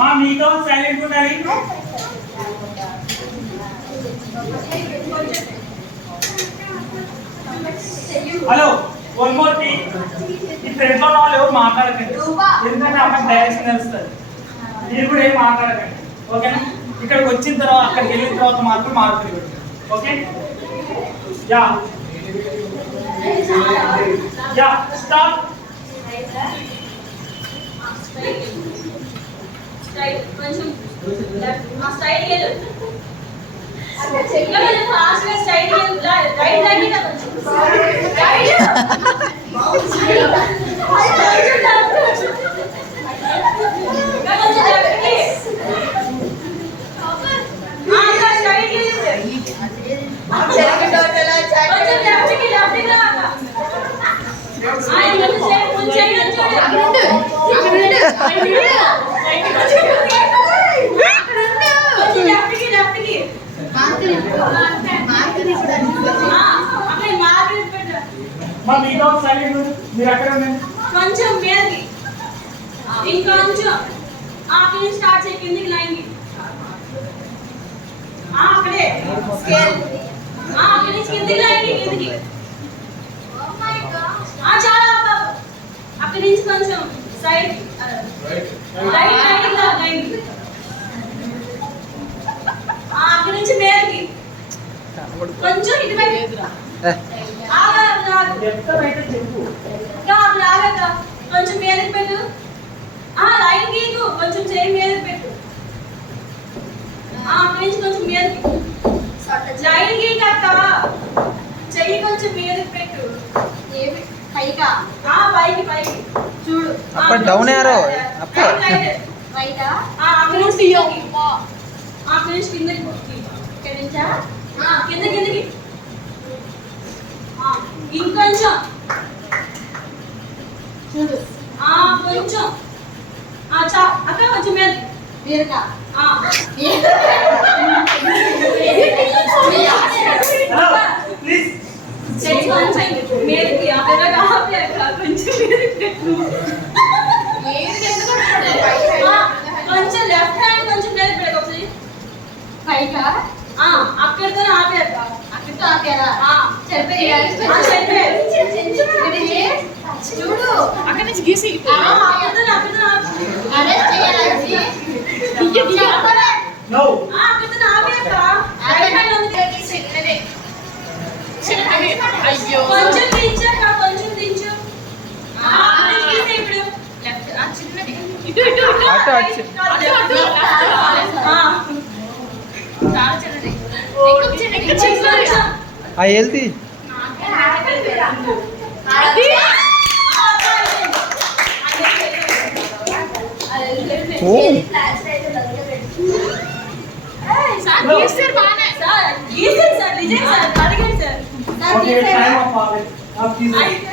మా మీతో సైలెంట్ ఉండాలి. హలో వన్ మోర్ థింగ్, ఈ ఫ్రెండ్ లో వాళ్ళు ఎవరు మాట్లాడకండి, ఎందుకంటే అక్కడ డైరెక్షన్ తెలుస్తుంది. మీరు కూడా ఏం మాట్లాడకండి, ఓకేనా? ఇక్కడికి వచ్చిన తర్వాత అక్కడికి వెళ్ళిన తర్వాత మాత్రం మార్కులు పెట్టండి, ఓకే? Yeah yeah start. కొంచెం స్ట్రైట్ గెలు కొంచెం ఫాస్ట్ గా స్ట్రైట్ గెలు రైట్ రైట్ గా కొంచెం రైట్ కొంచెం మీదకి ఇంకొంచెం అక్కడి నుంచి స్టార్ట్ చేయి కిందికి లైన్ కి అక్కడే స్కేల్ అక్కడి నుంచి కిందికి లైన్ కి కిందికి చాలా అక్కడి నుంచి కొంచెం సైడ్ రైట్ రైట్ లైన్ అక్కడి నుంచి మీదకి కొంచెం ఇటువైపు కొంచెం మీదకి పెట్టు లైన్ గీకు కొంచెం చేయి మీదకి పెట్టు అక్కడి నుంచి కొంచెం మీదకి లైన్ గీక చెయ్యి కొంచెం మీదకి పెట్టు పైగా పైకి పైకి చూడు up down arrow up right అక్కడి నుంచి కిందకి ఇక్కడి నుంచా కింద కిందకి ఇంకొంచెం చూడు కొంచెం అక్క కొంచెం మీదకా మీదకి కొంచెం కొంచెం లెఫ్ట్ హ్యాండ్ కొంచెం మీద పెడక ఒకసారి పైకా అక్కడితో ఆపేక అక్కడితో ఆపారా చూడు అక్కడి నుంచి గీసి కొంచెం దించాక కొంచెం దించు ఇప్పుడు లెఫ్ట్ చిన్నది ఇటు ఇటు చాలా చిన్నది ఆ హెల్తీ ఓ సార్ గీసారు బానే సార్ గీసారు సార్ నిజం సార్ అడిగారు సార్ ఓకే టైం ఆఫ్